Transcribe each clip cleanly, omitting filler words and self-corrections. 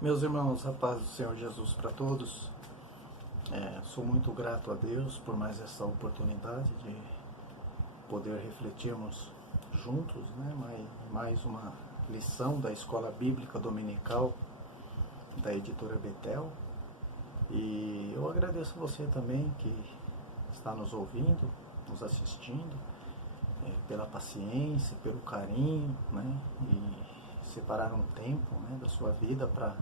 Meus irmãos, a paz do Senhor Jesus para todos. Sou muito grato a Deus por mais essa oportunidade de poder refletirmos juntos, né? Mais uma lição da Escola Bíblica Dominical da editora Betel. E eu agradeço a você também que está nos ouvindo, nos assistindo, pela paciência, pelo carinho, né? E separar um tempo, né, da sua vida para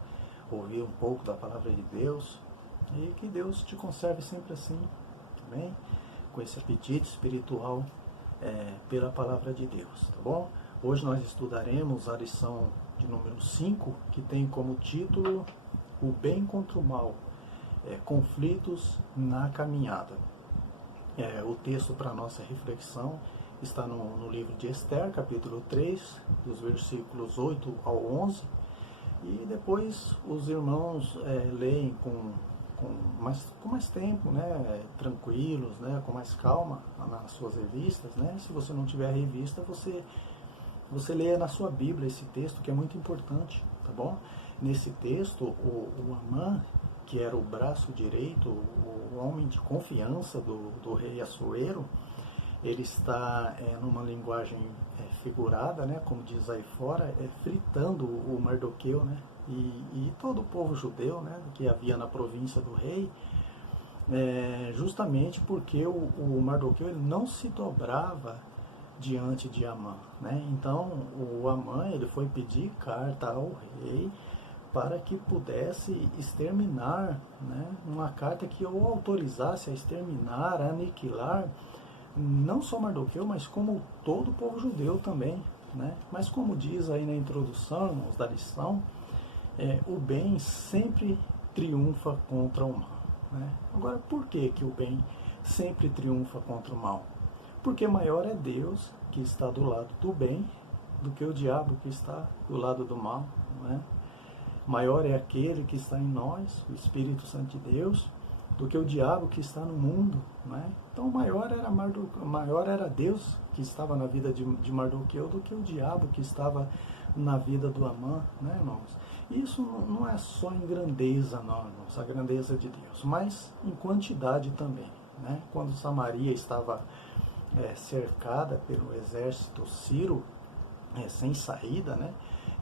ouvir um pouco da palavra de Deus, e que Deus te conserve sempre assim, também, com esse apetite espiritual pela palavra de Deus, tá bom? Hoje nós estudaremos a lição de número 5, que tem como título O Bem contra o Mal, conflitos na caminhada. O texto para a nossa reflexão está no livro de Esther, capítulo 3, dos versículos 8 ao 11, e depois os irmãos leem com mais tempo, né, tranquilos, né, com mais calma nas suas revistas, né? Se você não tiver a revista, você leia na sua Bíblia esse texto, que é muito importante, tá bom? Nesse texto, o Amã, que era o braço direito, o homem de confiança do rei Assuero, ele está numa linguagem figurada, né, como diz aí fora, fritando o Mardoqueu, né, e todo o povo judeu, né, que havia na província do rei, justamente porque o Mardoqueu ele não se dobrava diante de Amã, né? Então o Amã ele foi pedir carta ao rei para que pudesse exterminar, né, uma carta que o autorizasse a exterminar, a aniquilar não só Mardoqueu, mas como todo o povo judeu também, né? Mas como diz aí na introdução, irmãos, da lição, o bem sempre triunfa contra o mal, né? Agora, por que o bem sempre triunfa contra o mal? Porque maior é Deus que está do lado do bem do que o diabo que está do lado do mal, né? Maior é aquele que está em nós, o Espírito Santo de Deus, do que o diabo que está no mundo, né? Então maior era Deus que estava na vida de Mardoqueu do que o diabo que estava na vida do Amã, né, irmãos? Isso não é só em grandeza, não, irmãos, a grandeza de Deus, mas em quantidade também, né? Quando Samaria estava cercada pelo exército sírio, sem saída, né?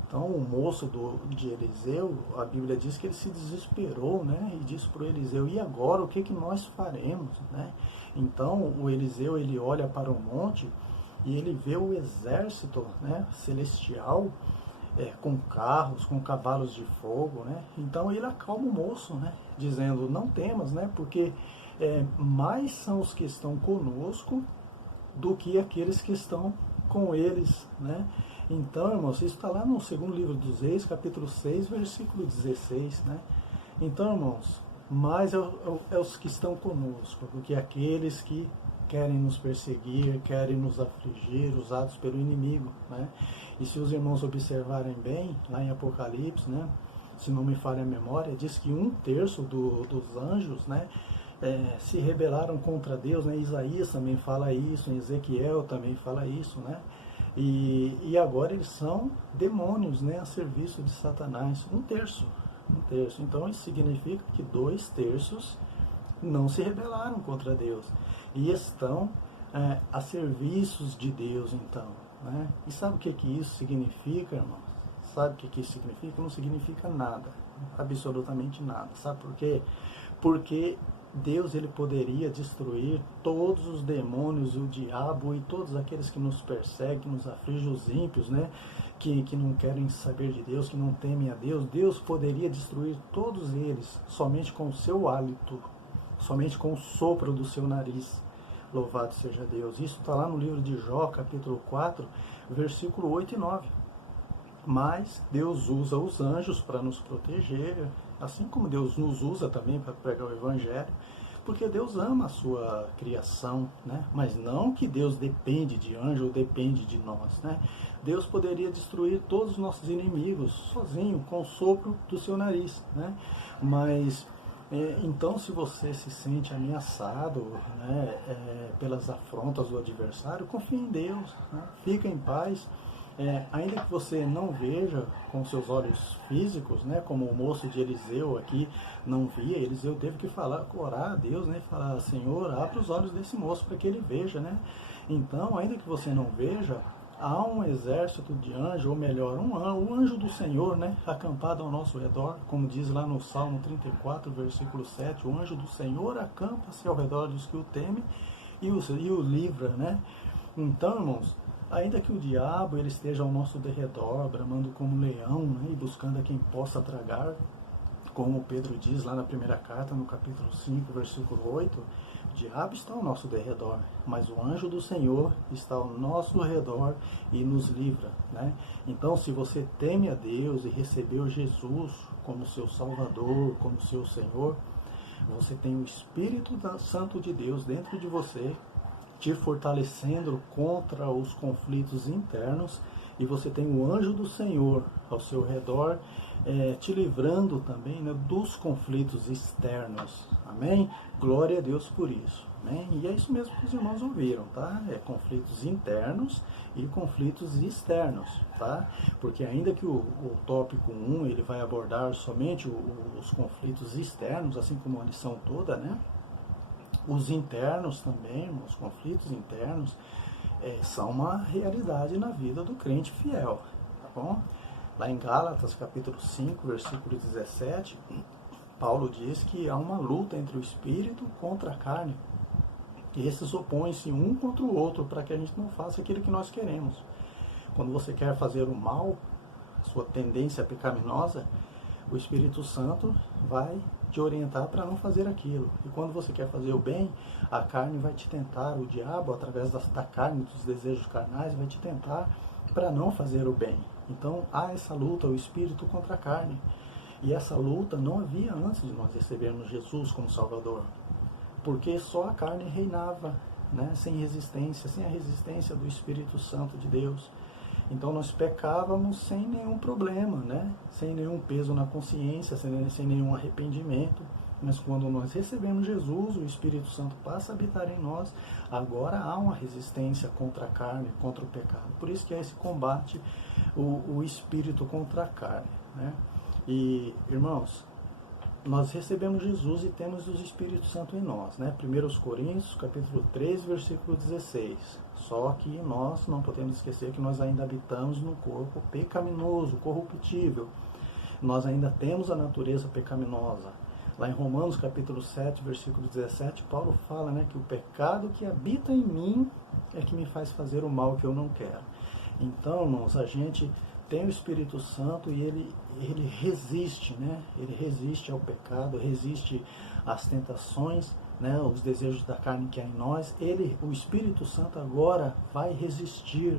Então o moço de Eliseu, a Bíblia diz que ele se desesperou, né? E disse para o Eliseu: e agora o que nós faremos, né? Então o Eliseu ele olha para o monte e ele vê o exército, né, celestial, com carros, com cavalos de fogo, né? Então ele acalma o moço, né, dizendo: não temas, né? Porque mais são os que estão conosco do que aqueles que estão com eles, né? Então, irmãos, isso está lá no segundo livro dos Reis, capítulo 6, versículo 16, né? Então, irmãos, mais é os que estão conosco do que aqueles que querem nos perseguir, querem nos afligir, usados pelo inimigo, né? E se os irmãos observarem bem, lá em Apocalipse, né, se não me falha a memória, diz que 1/3 dos anjos, né, se rebelaram contra Deus, né? Isaías também fala isso, em Ezequiel também fala isso, né? E agora eles são demônios, né, a serviço de Satanás. 1/3. Então isso significa que 2/3 não se rebelaram contra Deus e estão a serviços de Deus, então, né? E sabe o que isso significa, irmãos? Sabe o que isso significa? Não significa nada, absolutamente nada. Sabe por quê? Porque Deus ele poderia destruir todos os demônios, o diabo e todos aqueles que nos perseguem, que nos afligem, os ímpios, né? Que não querem saber de Deus, que não temem a Deus. Deus poderia destruir todos eles somente com o seu hálito, somente com o sopro do seu nariz. Louvado seja Deus. Isso está lá no livro de Jó, capítulo 4, versículo 8 e 9. Mas Deus usa os anjos para nos proteger, assim como Deus nos usa também para pregar o Evangelho, porque Deus ama a sua criação, né? Mas não que Deus depende de anjo ou depende de nós, né? Deus poderia destruir todos os nossos inimigos sozinho, com o sopro do seu nariz, né? Mas então, se você se sente ameaçado, né, pelas afrontas do adversário, confie em Deus, né? Fica em paz, ainda que você não veja com seus olhos físicos, né, como o moço de Eliseu aqui não via, Eliseu teve que orar a Deus, né, falar: Senhor, abre os olhos desse moço para que ele veja, né? Então, ainda que você não veja, há um exército de anjos, ou melhor, um anjo do Senhor, né, acampado ao nosso redor, como diz lá no Salmo 34, versículo 7, o anjo do Senhor acampa-se ao redor dos que o temem e o livra, né? Então, irmãos, ainda que o diabo ele esteja ao nosso derredor, bramando como um leão, né, e buscando a quem possa tragar, como Pedro diz lá na primeira carta, no capítulo 5, versículo 8, o diabo está ao nosso derredor, mas o anjo do Senhor está ao nosso redor e nos livra, né? Então, se você teme a Deus e recebeu Jesus como seu Salvador, como seu Senhor, você tem o Espírito Santo de Deus dentro de você, te fortalecendo contra os conflitos internos, e você tem o anjo do Senhor ao seu redor, te livrando também, né, dos conflitos externos. Amém? Glória a Deus por isso. Amém? E é isso mesmo que os irmãos ouviram, tá? Conflitos internos e conflitos externos, tá? Porque ainda que o tópico 1 ele vai abordar somente os conflitos externos, assim como a lição toda, né? Os internos também, os conflitos internos, são uma realidade na vida do crente fiel, tá bom? Lá em Gálatas, capítulo 5, versículo 17, Paulo diz que há uma luta entre o espírito contra a carne. E esses opõem-se um contra o outro para que a gente não faça aquilo que nós queremos. Quando você quer fazer o mal, a sua tendência pecaminosa, o Espírito Santo vai te orientar para não fazer aquilo. E quando você quer fazer o bem, a carne vai te tentar, o diabo, através da carne, dos desejos carnais, vai te tentar para não fazer o bem. Então há essa luta, o espírito contra a carne. E essa luta não havia antes de nós recebermos Jesus como Salvador. Porque só a carne reinava, né, sem resistência, sem a resistência do Espírito Santo de Deus. Então nós pecávamos sem nenhum problema, né? Sem nenhum peso na consciência, sem nenhum arrependimento. Mas quando nós recebemos Jesus, o Espírito Santo passa a habitar em nós, agora há uma resistência contra a carne, contra o pecado. Por isso que é esse combate, o Espírito contra a carne, né? E, irmãos, nós recebemos Jesus e temos o Espírito Santo em nós, né? 1 Coríntios, capítulo 3, versículo 16. Só que nós não podemos esquecer que nós ainda habitamos no corpo pecaminoso, corruptível. Nós ainda temos a natureza pecaminosa. Lá em Romanos, capítulo 7, versículo 17, Paulo fala, né, que o pecado que habita em mim é que me faz fazer o mal que eu não quero. Então, irmãos, a gente tem o Espírito Santo e ele resiste, né? Ele resiste ao pecado, resiste às tentações, né? Os desejos da carne que há em nós. O Espírito Santo agora vai resistir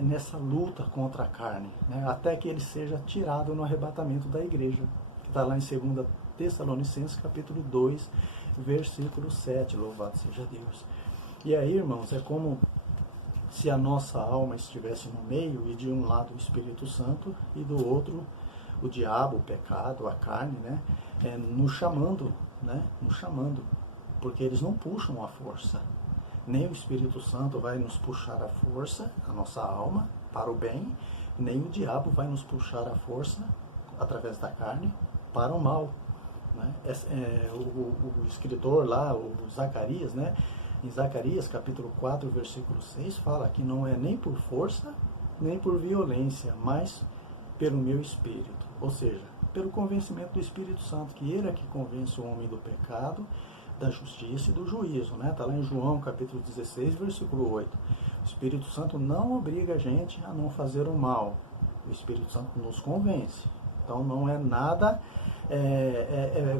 nessa luta contra a carne, né? Até que ele seja tirado no arrebatamento da igreja, que está lá em 2 Tessalonicenses, capítulo 2, versículo 7. Louvado seja Deus. E aí, irmãos, é como se a nossa alma estivesse no meio, e de um lado o Espírito Santo e do outro o diabo, o pecado, a carne, né, nos chamando, né, nos chamando, porque eles não puxam a força. Nem o Espírito Santo vai nos puxar a força, a nossa alma, para o bem, nem o diabo vai nos puxar a força, através da carne, para o mal, né? O escritor lá, o Zacarias, né, em Zacarias, capítulo 4, versículo 6, fala que não é nem por força, nem por violência, mas pelo meu Espírito. Ou seja, pelo convencimento do Espírito Santo, que ele é que convence o homem do pecado, da justiça e do juízo, né? Está lá em João, capítulo 16, versículo 8. O Espírito Santo não obriga a gente a não fazer o mal. O Espírito Santo nos convence. Então não é nada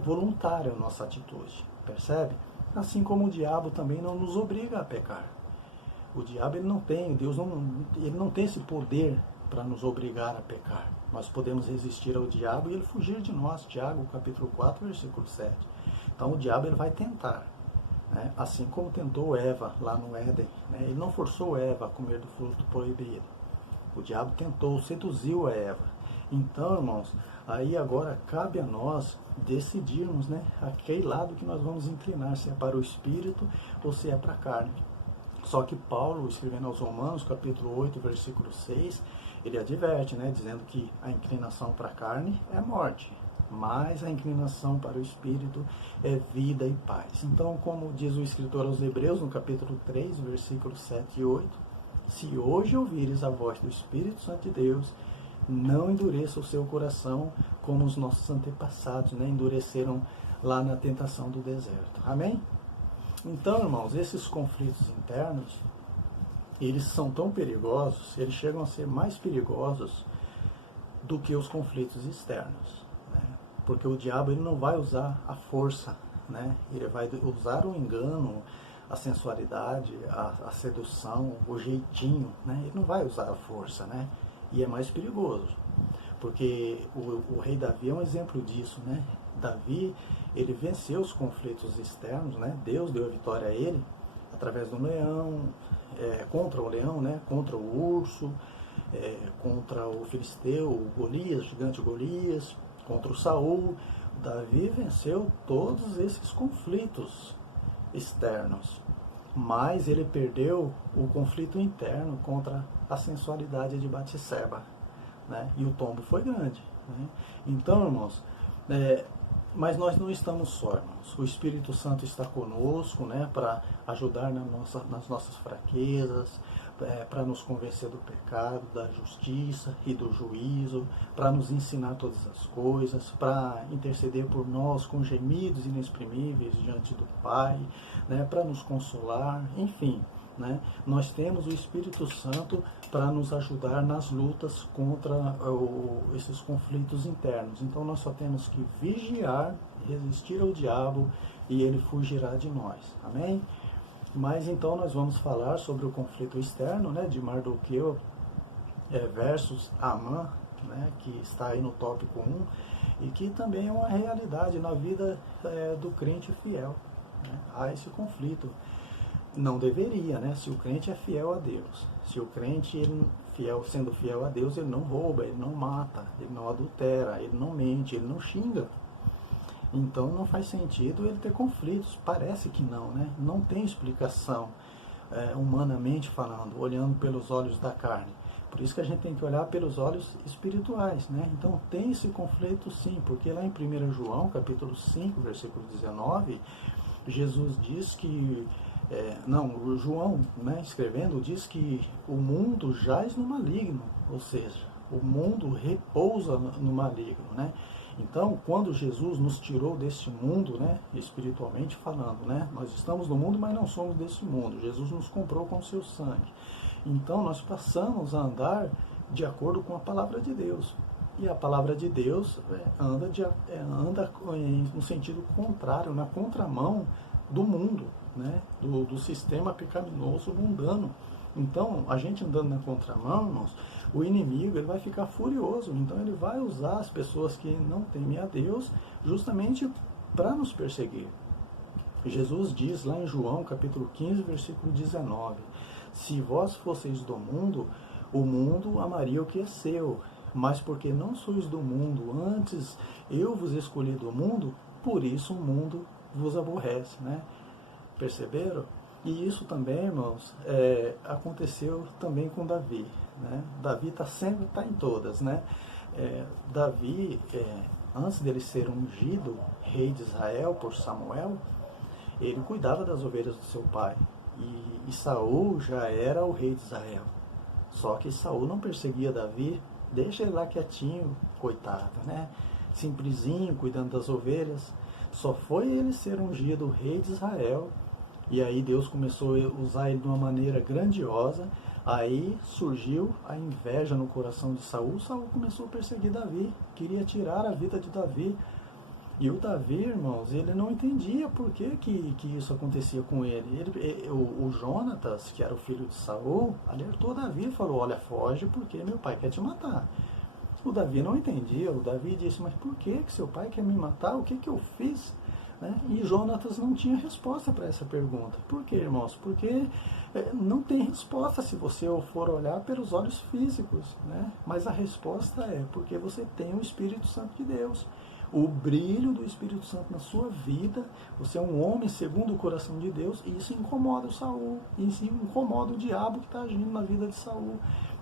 voluntário a nossa atitude, percebe? Assim como o diabo também não nos obriga a pecar. O diabo ele não tem, ele não tem esse poder para nos obrigar a pecar. Nós podemos resistir ao diabo e ele fugir de nós. Tiago, capítulo 4, versículo 7. Então o diabo ele vai tentar, né? Assim como tentou Eva lá no Éden, né? Ele não forçou Eva a comer do fruto proibido. O diabo tentou, seduziu a Eva. Então, irmãos, aí agora cabe a nós decidirmos, né, aquele lado que nós vamos inclinar, se é para o Espírito ou se é para a carne. Só que Paulo, escrevendo aos Romanos, capítulo 8, versículo 6, ele adverte, né, dizendo que a inclinação para a carne é morte, mas a inclinação para o Espírito é vida e paz. Então, como diz o escritor aos Hebreus, no capítulo 3, versículos 7 e 8, se hoje ouvires a voz do Espírito Santo de Deus, não endureça o seu coração como os nossos antepassados, né, endureceram lá na tentação do deserto. Amém? Então, irmãos, esses conflitos internos, eles são tão perigosos, eles chegam a ser mais perigosos do que os conflitos externos, né? Porque o diabo ele não vai usar a força, né? Ele vai usar o engano, a sensualidade, a sedução, o jeitinho, né? Ele não vai usar a força, né? E é mais perigoso, porque o rei Davi é um exemplo disso, né? Davi, ele venceu os conflitos externos, né? Deus deu a vitória a ele através do leão, contra o leão, né? Contra o urso, contra o filisteu, o Golias, o gigante Golias, contra o Saul. Davi venceu todos esses conflitos externos, mas ele perdeu o conflito interno contra a sensualidade de Batseba, né? E o tombo foi grande, né? Então, irmãos, mas nós não estamos só, irmãos. O Espírito Santo está conosco, né, para ajudar nas nossas fraquezas, para nos convencer do pecado, da justiça e do juízo, para nos ensinar todas as coisas, para interceder por nós com gemidos inexprimíveis diante do Pai, né, para nos consolar, enfim, né, nós temos o Espírito Santo para nos ajudar nas lutas contra esses conflitos internos. Então nós só temos que vigiar, resistir ao diabo e ele fugirá de nós. Amém? Mas então nós vamos falar sobre o conflito externo, né, de Mardoqueu versus Amã, né, que está aí no tópico 1, e que também é uma realidade na vida do crente fiel, né? Há esse conflito. Não deveria, né? Se o crente é fiel a Deus, se o crente sendo fiel a Deus, ele não rouba, ele não mata, ele não adultera, ele não mente, ele não xinga. Então não faz sentido ele ter conflitos. Parece que não, né? Não tem explicação, humanamente falando, olhando pelos olhos da carne. Por isso que a gente tem que olhar pelos olhos espirituais, né? Então tem esse conflito sim, porque lá em 1 João, capítulo 5, versículo 19, Jesus diz que João, né, escrevendo, diz que o mundo jaz no maligno, ou seja, o mundo repousa no maligno, né? Então, quando Jesus nos tirou desse mundo, né, espiritualmente falando, né, nós estamos no mundo, mas não somos desse mundo. Jesus nos comprou com o seu sangue. Então, nós passamos a andar de acordo com a palavra de Deus. E a palavra de Deus anda no sentido contrário, na contramão do mundo, né, do sistema pecaminoso mundano. Então, a gente andando na contramão, irmãos, o inimigo ele vai ficar furioso. Então, ele vai usar as pessoas que não temem a Deus justamente para nos perseguir. Jesus diz lá em João, capítulo 15, versículo 19, se vós fosseis do mundo, o mundo amaria o que é seu, mas porque não sois do mundo, antes eu vos escolhi do mundo, por isso o mundo vos aborrece, né? Perceberam? E isso também, irmãos, aconteceu também com Davi, né? Davi está em todas, né? Davi, antes dele ser ungido rei de Israel por Samuel, ele cuidava das ovelhas do seu pai. E Saul já era o rei de Israel. Só que Saul não perseguia Davi, deixa ele lá quietinho, coitado, né? Simplesinho, cuidando das ovelhas. Só foi ele ser ungido rei de Israel, e aí Deus começou a usar ele de uma maneira grandiosa. Aí surgiu a inveja no coração de Saul. Saul começou a perseguir Davi, queria tirar a vida de Davi. E o Davi, irmãos, ele não entendia por que isso acontecia com ele. O Jonatas, que era o filho de Saul, alertou Davi e falou, olha, foge porque meu pai quer te matar. O Davi não entendia. O Davi disse, mas por que seu pai quer me matar? O que eu fiz? Né? E Jonatas não tinha resposta para essa pergunta. Por quê, irmãos? Porque não tem resposta se você for olhar pelos olhos físicos, né? Mas a resposta é porque você tem o Espírito Santo de Deus. O brilho do Espírito Santo na sua vida, você é um homem segundo o coração de Deus, e isso incomoda o Saul, e isso incomoda o diabo que está agindo na vida de Saul.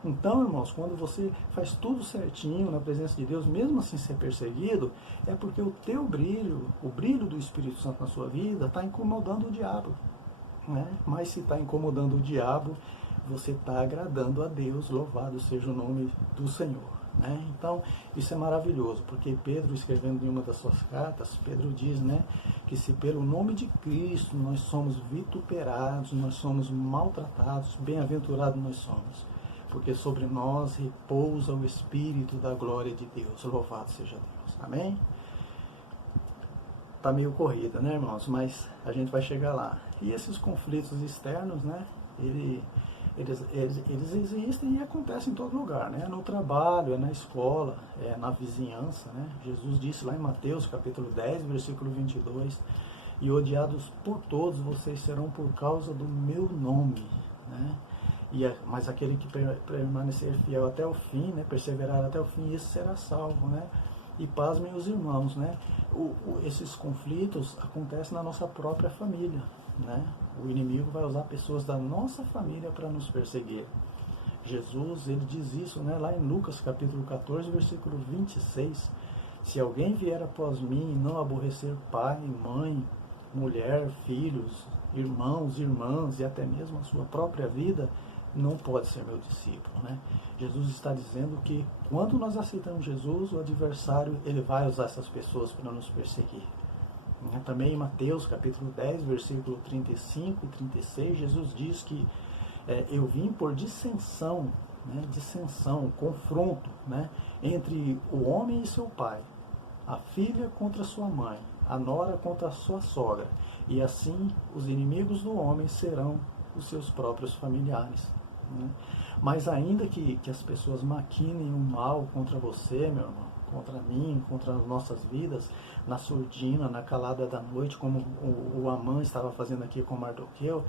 Então, irmãos, quando você faz tudo certinho na presença de Deus, mesmo assim ser perseguido, é porque o teu brilho, o brilho do Espírito Santo na sua vida, está incomodando o diabo, né? Mas se está incomodando o diabo, você está agradando a Deus, louvado seja o nome do Senhor. Né? Então, isso é maravilhoso, porque Pedro, escrevendo em uma das suas cartas, Pedro diz, né, que se pelo nome de Cristo nós somos vituperados, nós somos maltratados, bem-aventurados nós somos, porque sobre nós repousa o Espírito da glória de Deus, louvado seja Deus. Amém? Tá meio corrida, né, irmãos? Mas a gente vai chegar lá. E esses conflitos externos, né, eles existem e acontecem em todo lugar, né? No trabalho, é na escola, é na vizinhança, né? Jesus disse lá em Mateus capítulo 10, versículo 22, e odiados por todos vocês serão por causa do meu nome, né? Mas aquele que permanecer fiel até o fim, né? Perseverar até o fim, esse será salvo, né? E pasmem os irmãos, né? Esses conflitos acontecem na nossa própria família, né? O inimigo vai usar pessoas da nossa família para nos perseguir. Jesus, ele diz isso, né? Lá em Lucas capítulo 14, versículo 26. Se alguém vier após mim e não aborrecer pai, mãe, mulher, filhos, irmãos, irmãs e até mesmo a sua própria vida, não pode ser meu discípulo, né? Jesus está dizendo que quando nós aceitamos Jesus, o adversário, ele vai usar essas pessoas para nos perseguir. Também em Mateus capítulo 10, versículo 35 e 36, Jesus diz que eu vim por dissensão, né? Dissensão, confronto, né? Entre o homem e seu pai, a filha contra sua mãe, a nora contra a sua sogra, e assim os inimigos do homem serão os seus próprios familiares. Né? Mas ainda que as pessoas maquinem o mal contra você, meu irmão, contra mim, contra as nossas vidas, na surdina, na calada da noite, como o Amã estava fazendo aqui com Mardoqueu,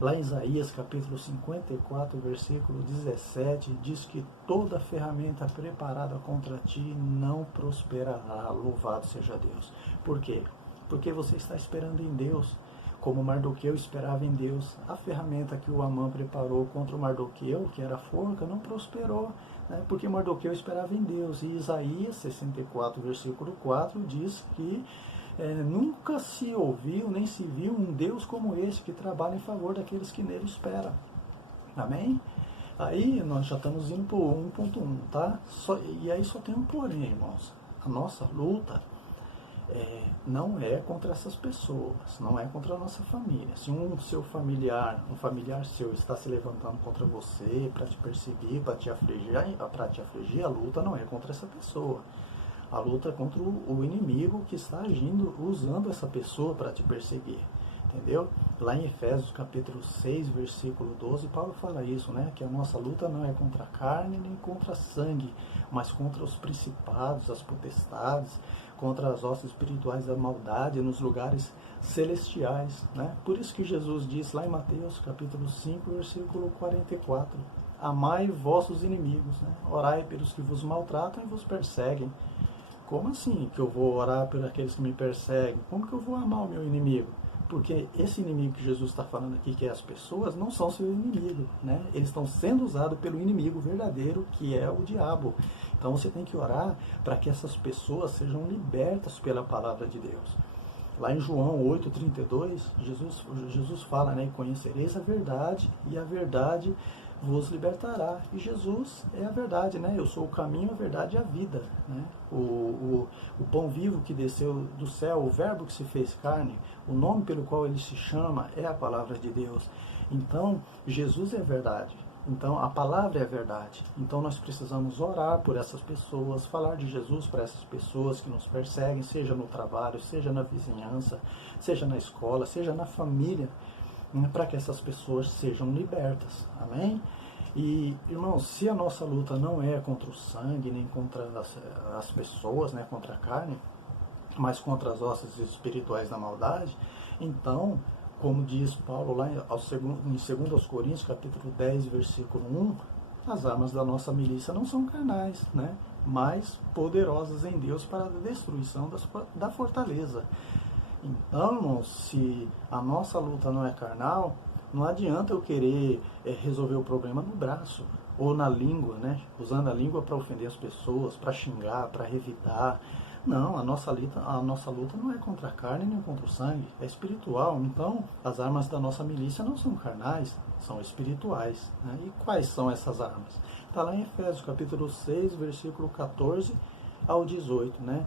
lá em Isaías capítulo 54, versículo 17, diz que toda ferramenta preparada contra ti não prosperará, louvado seja Deus. Por quê? Porque você está esperando em Deus, como Mardoqueu esperava em Deus. A ferramenta que o Amã preparou contra o Mardoqueu, que era a forca, não prosperou, né? Porque Mardoqueu esperava em Deus. E Isaías 64, versículo 4, diz que nunca se ouviu, nem se viu um Deus como esse, que trabalha em favor daqueles que nele esperam. Amém? Aí nós já estamos indo para o 1.1, tá? E aí só tem um porém, irmãos. A nossa luta não é contra essas pessoas, não é contra a nossa família. Se um familiar seu está se levantando contra você para te perseguir, para te afligir, a luta não é contra essa pessoa. A luta é contra o inimigo que está agindo, usando essa pessoa para te perseguir. Entendeu? Lá em Efésios capítulo 6, versículo 12, Paulo fala isso, né? Que a nossa luta não é contra a carne nem contra sangue, mas contra os principados, as potestades, contra as hostes espirituais da maldade nos lugares celestiais, né? Por isso que Jesus diz lá em Mateus capítulo 5, versículo 44, amai vossos inimigos, né? Orai pelos que vos maltratam e vos perseguem. Como assim que eu vou orar por aqueles que me perseguem? Como que eu vou amar o meu inimigo? Porque esse inimigo que Jesus está falando aqui, que é as pessoas, não são seu inimigo, né? Eles estão sendo usados pelo inimigo verdadeiro, que é o diabo. Então você tem que orar para que essas pessoas sejam libertas pela palavra de Deus. Lá em João 8,32, Jesus fala, né? Conhecereis a verdade, e a verdade vos libertará. E Jesus é a verdade, né? Eu sou o caminho, a verdade e a vida, né? O pão vivo que desceu do céu, o verbo que se fez carne, o nome pelo qual ele se chama é a palavra de Deus. Então, Jesus é a verdade. Então, a palavra é a verdade. Então, nós precisamos orar por essas pessoas, falar de Jesus para essas pessoas que nos perseguem, seja no trabalho, seja na vizinhança, seja na escola, seja na família, para que essas pessoas sejam libertas. Amém? E, irmãos, se a nossa luta não é contra o sangue, nem contra as pessoas, né, contra a carne, mas contra as hostes espirituais da maldade, então, como diz Paulo lá em 2 Coríntios, capítulo 10, versículo 1, as armas da nossa milícia não são carnais, né, mas poderosas em Deus para a destruição da fortaleza. Então, irmãos, se a nossa luta não é carnal, não adianta eu querer resolver o problema no braço. ou na língua, né? Usando a língua para ofender as pessoas, para xingar, para revidar. Não, a nossa luta não é contra a carne nem contra o sangue, é espiritual. Então, as armas da nossa milícia não são carnais, são espirituais. Né? E quais são essas armas? Está lá em Efésios, capítulo 6, versículo 14 ao 18, né?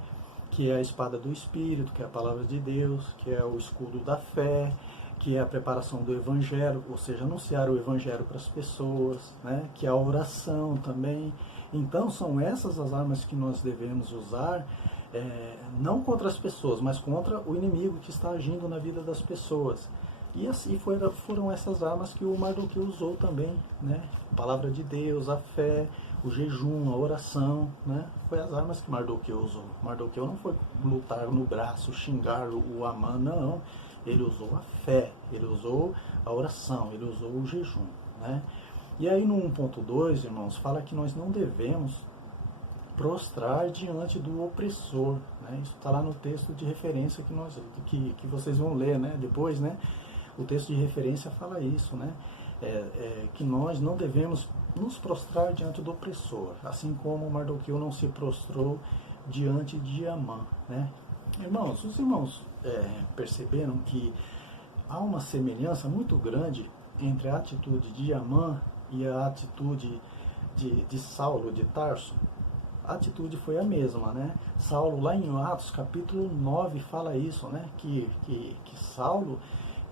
Que é a espada do Espírito, que é a palavra de Deus, que é o escudo da fé, que é a preparação do Evangelho, ou seja, anunciar o Evangelho para as pessoas, né? Que é a oração também. Então, são essas as armas que nós devemos usar, não contra as pessoas, mas contra o inimigo que está agindo na vida das pessoas. E assim foram essas armas que o Mardoqueu usou também, né? A palavra de Deus, a fé, o jejum, a oração, né? Foi as armas que Mardoqueu usou. Mardoqueu não foi lutar no braço, xingar o Amã, não. Ele usou a fé, ele usou a oração, ele usou o jejum, né? E aí no 1.2, irmãos, fala que nós não devemos prostrar diante do opressor, né? Isso está lá no texto de referência que vocês vão ler, né? Depois, né? O texto de referência fala isso, né? Que nós não devemos nos prostrar diante do opressor, assim como Mardoqueu não se prostrou diante de Amã, né? Irmãos, os irmãos perceberam que há uma semelhança muito grande entre a atitude de Amã e a atitude de Saulo de Tarso? A atitude foi a mesma, né? Saulo, lá em Atos capítulo 9, fala isso, né? Que Saulo,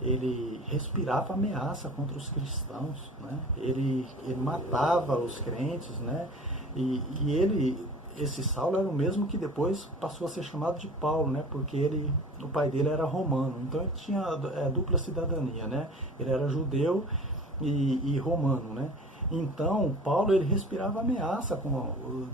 ele respirava ameaça contra os cristãos, né? Ele matava os crentes, né? Esse Saulo era o mesmo que depois passou a ser chamado de Paulo, né? Porque o pai dele era romano, então ele tinha dupla cidadania, né? Ele era judeu e romano, né? Então, Paulo, ele respirava ameaça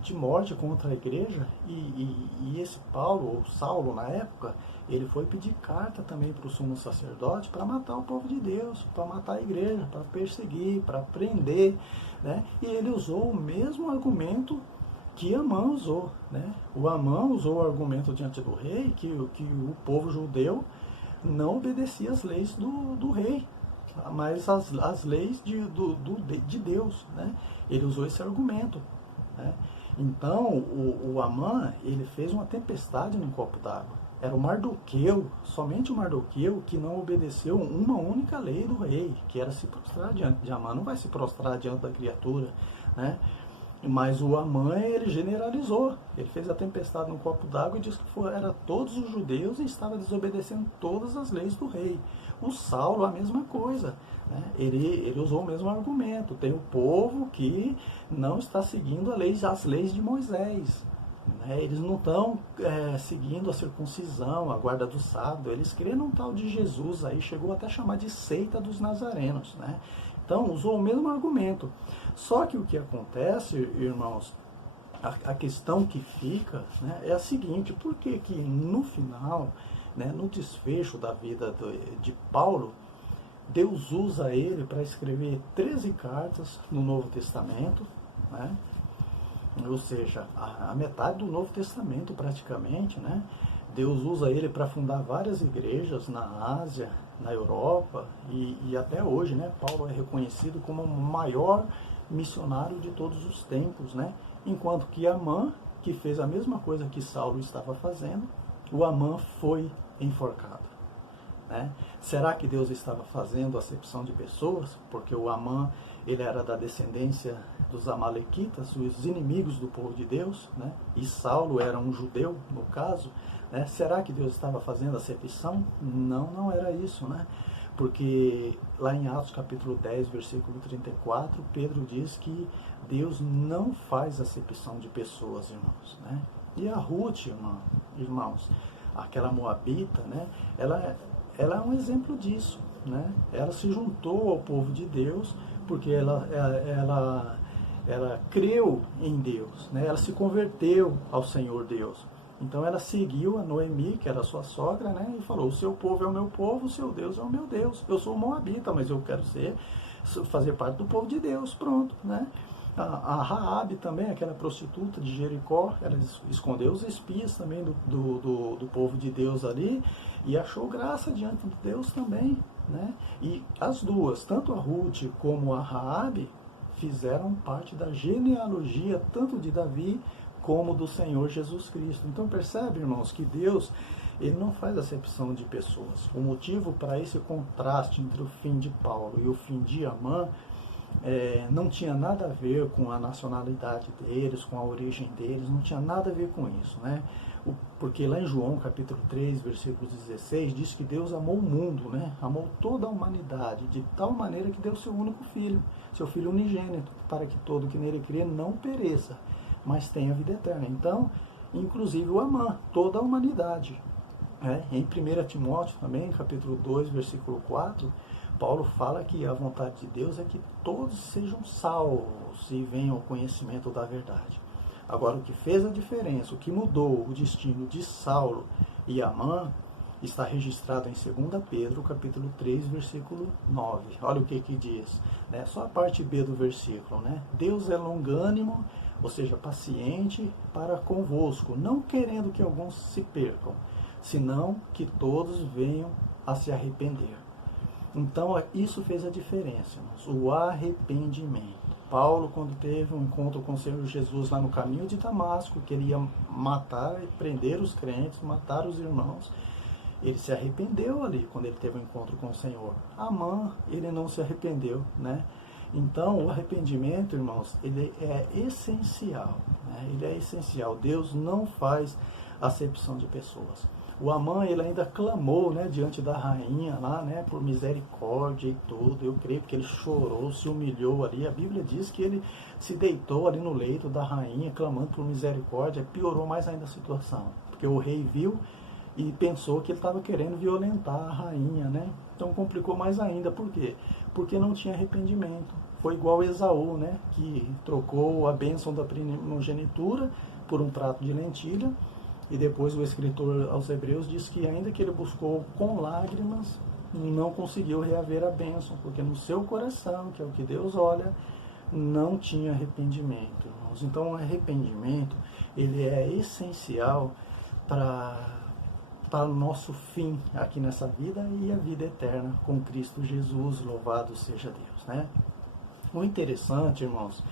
de morte contra a igreja, e esse Paulo, ou Saulo na época, ele foi pedir carta também para o sumo sacerdote para matar o povo de Deus, para matar a igreja, para perseguir, para prender, né? E ele usou o mesmo argumento que Amã usou, né? O Amã usou o argumento diante do rei que o povo judeu não obedecia às leis do rei, mas as leis de Deus, né? Ele usou esse argumento, né? Então, o Amã, ele fez uma tempestade num copo d'água. Era o Mardoqueu, somente o Mardoqueu, que não obedeceu uma única lei do rei, que era se prostrar diante de Amã. Não vai se prostrar diante da criatura, né? Mas o Amã, ele generalizou. Ele fez a tempestade num copo d'água e disse que era todos os judeus e estava desobedecendo todas as leis do rei. O Saulo, a mesma coisa, né? Ele usou o mesmo argumento. Tem o povo que não está seguindo as leis de Moisés, né? Eles não estão seguindo a circuncisão, a guarda do sábado. Eles creem num tal de Jesus, aí chegou até a chamar de seita dos nazarenos, né? Então, usou o mesmo argumento. Só que o que acontece, irmãos, a questão que fica, né, é a seguinte: por que que no final, né, no desfecho da vida de Paulo, Deus usa ele para escrever 13 cartas no Novo Testamento, né? Ou seja, a metade do Novo Testamento praticamente, né? Deus usa ele para fundar várias igrejas na Ásia, na Europa, e até hoje, né? Paulo é reconhecido como o maior missionário de todos os tempos, né? Enquanto que Amã, que fez a mesma coisa que Saulo estava fazendo, o Amã foi enforcado, né? Será que Deus estava fazendo acepção de pessoas? Porque o Amã, ele era da descendência dos amalequitas, os inimigos do povo de Deus, né? E Saulo era um judeu, no caso, né? Será que Deus estava fazendo acepção? Não, não era isso, né? Porque lá em Atos capítulo 10, versículo 34, Pedro diz que Deus não faz acepção de pessoas, irmãos, né? E a Ruth, irmãos, aquela moabita, né? Ela é um exemplo disso, né? Ela se juntou ao povo de Deus porque ela creu em Deus, né? Ela se converteu ao Senhor Deus. Então ela seguiu a Noemi, que era sua sogra, né? E falou: o seu povo é o meu povo, o seu Deus é o meu Deus. Eu sou moabita, mas eu quero fazer parte do povo de Deus. Pronto, né? A Raabe também, aquela prostituta de Jericó, ela escondeu os espias também do povo de Deus ali e achou graça diante de Deus também, né? E as duas, tanto a Ruth como a Raabe, fizeram parte da genealogia tanto de Davi como do Senhor Jesus Cristo. Então percebe, irmãos, que Deus, ele não faz acepção de pessoas. O motivo para esse contraste entre o fim de Paulo e o fim de Amã não tinha nada a ver com a nacionalidade deles, com a origem deles, não tinha nada a ver com isso, né? Porque lá em João capítulo 3, versículo 16, diz que Deus amou o mundo, né? Amou toda a humanidade, de tal maneira que deu seu único filho, seu filho unigênito, para que todo que nele crê não pereça, mas tenha vida eterna. Então, inclusive o Amã, toda a humanidade. Em 1 Timóteo também, capítulo 2, versículo 4, Paulo fala que a vontade de Deus é que todos sejam salvos e venham ao conhecimento da verdade. Agora, o que fez a diferença, o que mudou o destino de Saulo e Amã, está registrado em 2 Pedro, capítulo 3, versículo 9. Olha o que diz, né? Só a parte B do versículo, né? Deus é longânimo, ou seja, paciente para convosco, não querendo que alguns se percam, senão que todos venham a se arrepender. Então, isso fez a diferença, irmãos, o arrependimento. Paulo, quando teve um encontro com o Senhor Jesus lá no caminho de Damasco, que ele ia matar e prender os crentes, matar os irmãos, ele se arrependeu ali quando ele teve um encontro com o Senhor. Amã, ele não se arrependeu, né? Então, o arrependimento, irmãos, ele é essencial, né? Ele é essencial. Deus não faz acepção de pessoas. O Amã, ele ainda clamou, né, diante da rainha lá, né, por misericórdia e tudo. Eu creio que ele chorou, se humilhou ali. A Bíblia diz que ele se deitou ali no leito da rainha, clamando por misericórdia. Piorou mais ainda a situação, porque o rei viu e pensou que ele estava querendo violentar a rainha, né? Então complicou mais ainda. Por quê? Porque não tinha arrependimento. Foi igual Esaú, né, que trocou a bênção da primogenitura por um prato de lentilha. E depois o escritor aos Hebreus diz que ainda que ele buscou com lágrimas, não conseguiu reaver a bênção, porque no seu coração, que é o que Deus olha, não tinha arrependimento, irmãos. Então o arrependimento, ele é essencial para o nosso fim aqui nessa vida e a vida eterna com Cristo Jesus, louvado seja Deus, né? O interessante, irmãos,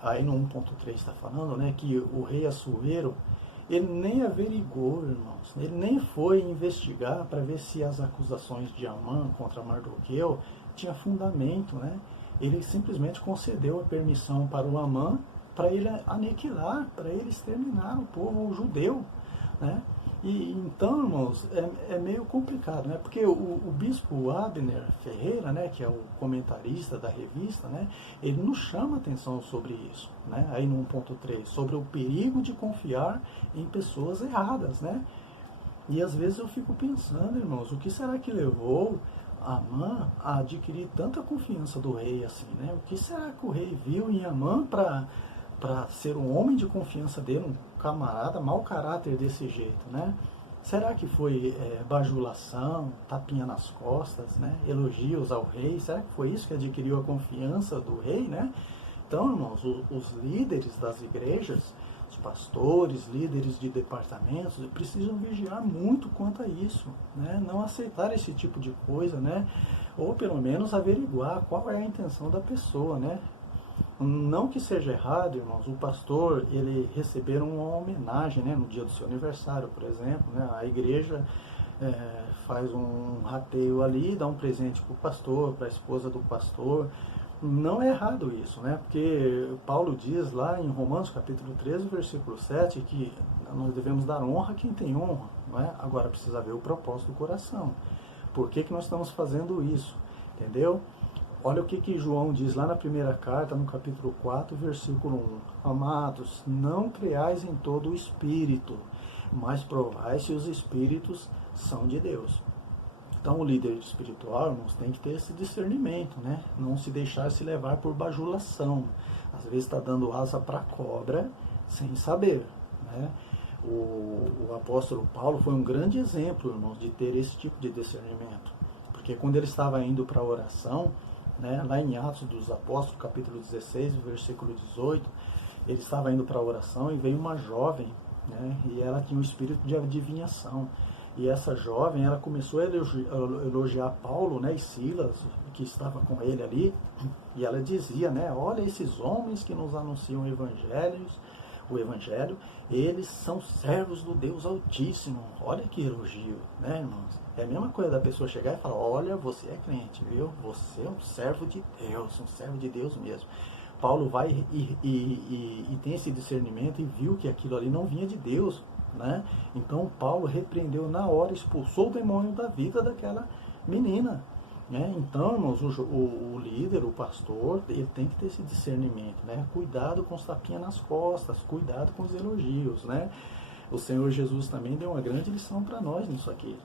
aí no 1.3 está falando, né, que o rei Assuero, ele nem averigou, irmãos, ele nem foi investigar para ver se as acusações de Amã contra Mardoqueu tinham fundamento, né? Ele simplesmente concedeu a permissão para o Amã para ele aniquilar, para ele exterminar o povo judeu, né? E então, irmãos, é meio complicado, né? Porque o bispo Abner Ferreira, né, que é o comentarista da revista, né, ele nos chama atenção sobre isso, né? Aí no 1.3, sobre o perigo de confiar em pessoas erradas, né? E às vezes eu fico pensando, irmãos, o que será que levou Amã a adquirir tanta confiança do rei assim, né? O que será que o rei viu em Amã para ser um homem de confiança dele, um camarada, mau caráter desse jeito, né? Será que foi bajulação, tapinha nas costas, né? Elogios ao rei? Será que foi isso que adquiriu a confiança do rei, né? Então, irmãos, os líderes das igrejas, os pastores, líderes de departamentos, precisam vigiar muito quanto a isso, né? Não aceitar esse tipo de coisa, né? Ou pelo menos averiguar qual é a intenção da pessoa, né? Não que seja errado, irmãos, o pastor, ele receber uma homenagem, né, no dia do seu aniversário, por exemplo, né, a igreja faz um rateio ali, dá um presente para o pastor, para a esposa do pastor. Não é errado isso, né, porque Paulo diz lá em Romanos capítulo 13, versículo 7, que nós devemos dar honra a quem tem honra, não é? Agora precisa ver o propósito do coração. Por que nós estamos fazendo isso? Entendeu? Olha o que João diz lá na primeira carta, no capítulo 4, versículo 1. Amados, não creais em todo o espírito, mas provai se os espíritos são de Deus. Então o líder espiritual, irmãos, tem que ter esse discernimento, né? Não se deixar se levar por bajulação. Às vezes está dando asa para a cobra sem saber, né? O apóstolo Paulo foi um grande exemplo, irmãos, de ter esse tipo de discernimento. Porque quando ele estava indo para a oração, né, lá em Atos dos Apóstolos, capítulo 16, versículo 18, ele estava indo para a oração e veio uma jovem, né, e ela tinha um espírito de adivinhação. E essa jovem, ela começou a elogiar Paulo, né, e Silas, que estava com ele ali, e ela dizia, né, olha esses homens que nos anunciam o evangelho, eles são servos do Deus Altíssimo. Olha que elogio, né, irmãos? É a mesma coisa da pessoa chegar e falar, olha, você é crente, viu? Você é um servo de Deus, um servo de Deus mesmo. Paulo vai e tem esse discernimento e viu que aquilo ali não vinha de Deus, né? Então Paulo repreendeu na hora, expulsou o demônio da vida daquela menina, né? Então, irmãos, o líder, o pastor, ele tem que ter esse discernimento, né? Cuidado com os tapinhas nas costas, cuidado com os elogios, né? O Senhor Jesus também deu uma grande lição para nós nisso aqui.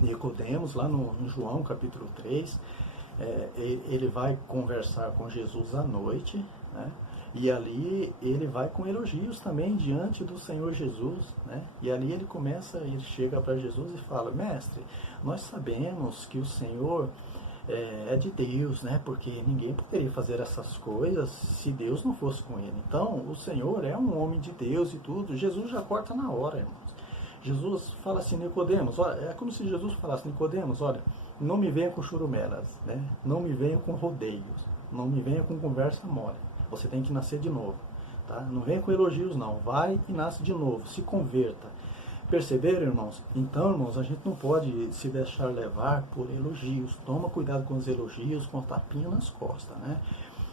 Nicodemos, lá em João capítulo 3, ele vai conversar com Jesus à noite, né? E ali ele vai com elogios também diante do Senhor Jesus, né? E ali ele chega para Jesus e fala, mestre, nós sabemos que o Senhor é de Deus, né? Porque ninguém poderia fazer essas coisas se Deus não fosse com ele. Então, o Senhor é um homem de Deus e tudo. Jesus já corta na hora, irmãos. Jesus fala assim, Nicodemos, olha, é como se Jesus falasse, Nicodemos, olha, não me venha com churumelas, né? Não me venha com rodeios, não me venha com conversa mole. Você tem que nascer de novo, tá? Não venha com elogios não, vai e nasce de novo, se converta. Perceberam, irmãos? Então, irmãos, a gente não pode se deixar levar por elogios. Toma cuidado com os elogios, com a tapinha nas costas, né?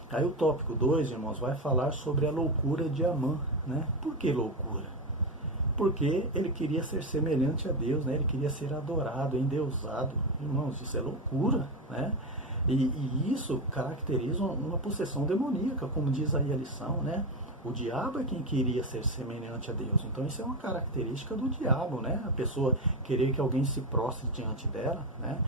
Aí o tópico 2, irmãos, vai falar sobre a loucura de Amã, né? Por que loucura? Porque ele queria ser semelhante a Deus, né? Ele queria ser adorado, endeusado. Irmãos, isso é loucura, né? E isso caracteriza uma possessão demoníaca, como diz aí a lição, né? O diabo é quem queria ser semelhante a Deus. Então isso é uma característica do diabo, né? A pessoa querer que alguém se prostre diante dela, né?